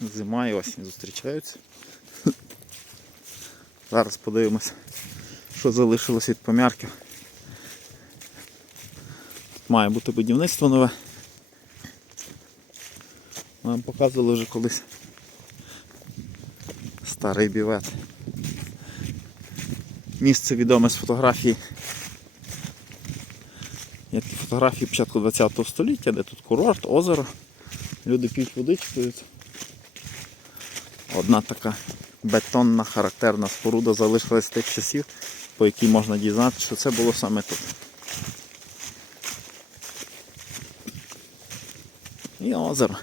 Зима і осінь зустрічаються. Зараз подивимось, що залишилось від помярків. Має бути будівництво нове. Нам показували вже колись старий бівет. Місце відоме з фотографії. Є такі фотографії початку ХХ століття, де тут курорт, озеро. Люди п'ють водичкою. Одна така бетонна характерна споруда залишилась з тих часів, по якій можна дізнатися, що це було саме тут. І озеро.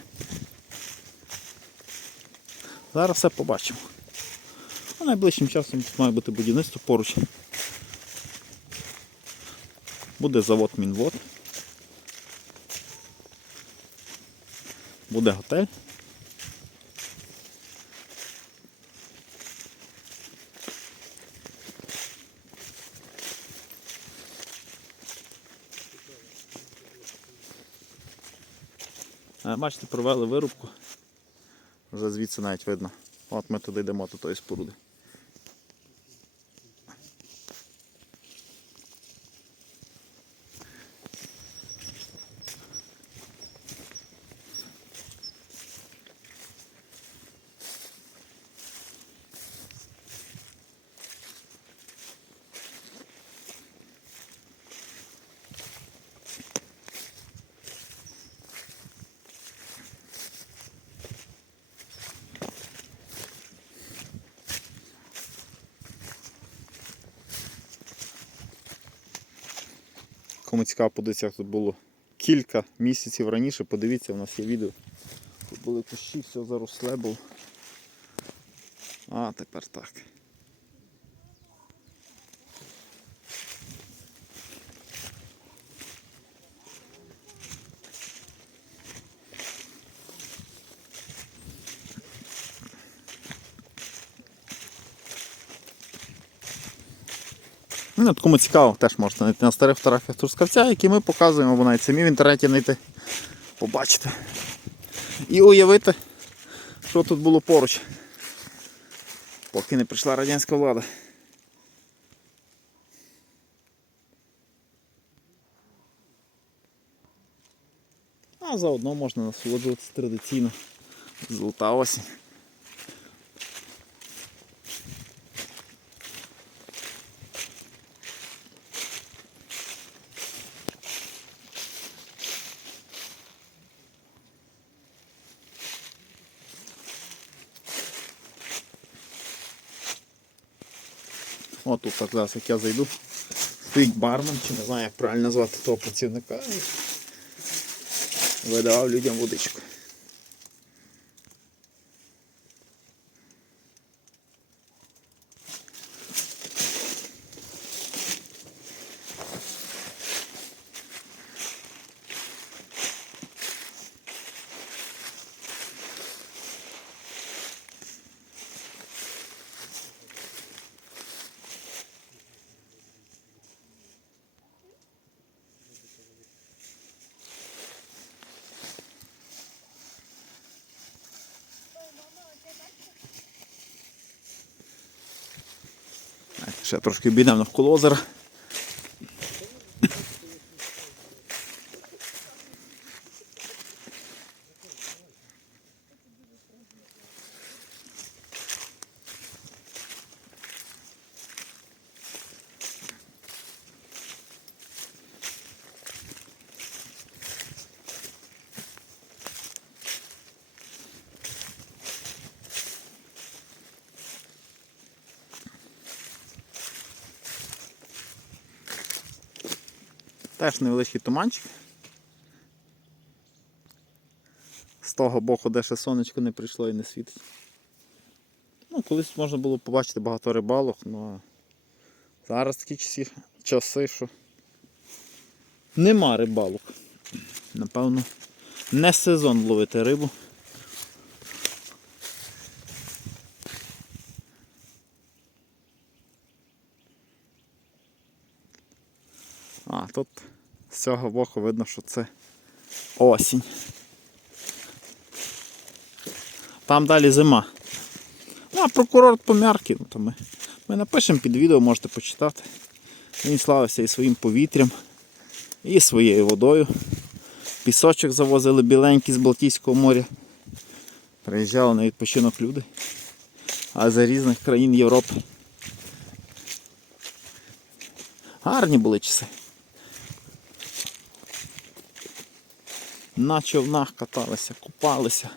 Зараз все побачимо. А найближчим часом тут має бути будівництво поруч. Буде завод Мінвод. Буде готель. Бачите, провели вирубку. Вже звідси навіть видно. От ми туди йдемо до тої споруди. Кому цікаво подивитися, як тут було кілька місяців раніше, подивіться, у нас є відео. Тут були кущі, все заросле було. А тепер так. Ну, от кому цікаво, теж можете знайти на старих фотографіях Трускавця, які ми показуємо, або навіть самі в інтернеті знайти, побачити. І уявити, що тут було поруч, поки не прийшла радянська влада. А заодно можна насолоджуватися традиційно. Золота осінь. О, тут так зараз, як я зайду, стоїть бармен, чи не знаю, як правильно назвати того працівника. і Видавав людям водичку. Ще трошки обійдемо навколо озера. Теж невеличкий туманчик. З того боку, де ще сонечко не прийшло і не світить. Ну, колись можна було побачити багато рибалок, але зараз такі часи, часи, що нема рибалок. Напевно, не сезон ловити рибу. А, тут з цього боку видно, що це осінь. Там далі зима. Ну, а прокурор помярки, ну, то ми, ми напишемо під відео, можете почитати. Він славився і своїм повітрям, і своєю водою. Пісочок завозили біленький з Балтійського моря. Приїжджали на відпочинок люди. А з різних країн Європи. Гарні були часи. На човнах каталися, купалися.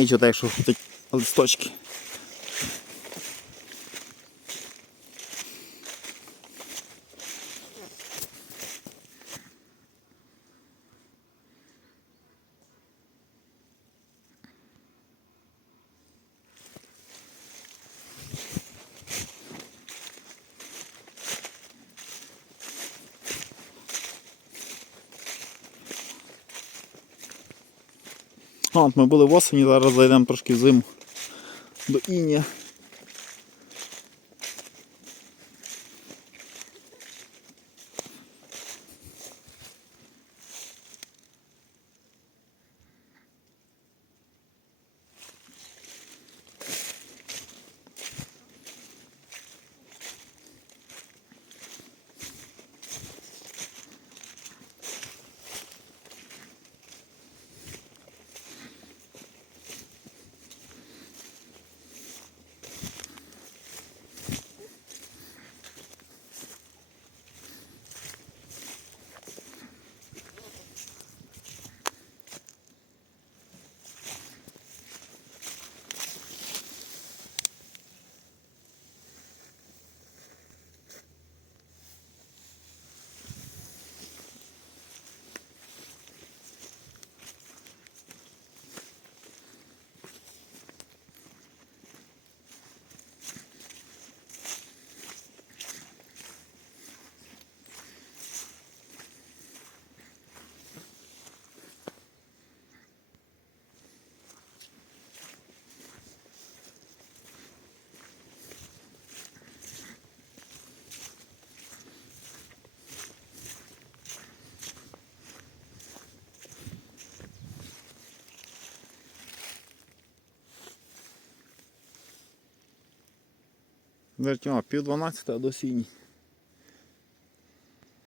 А я чого так, що листочки. От ми були в осені, зараз зайдемо трошки в зиму. До інія. Вертіма, пів дванадцятого до сіні.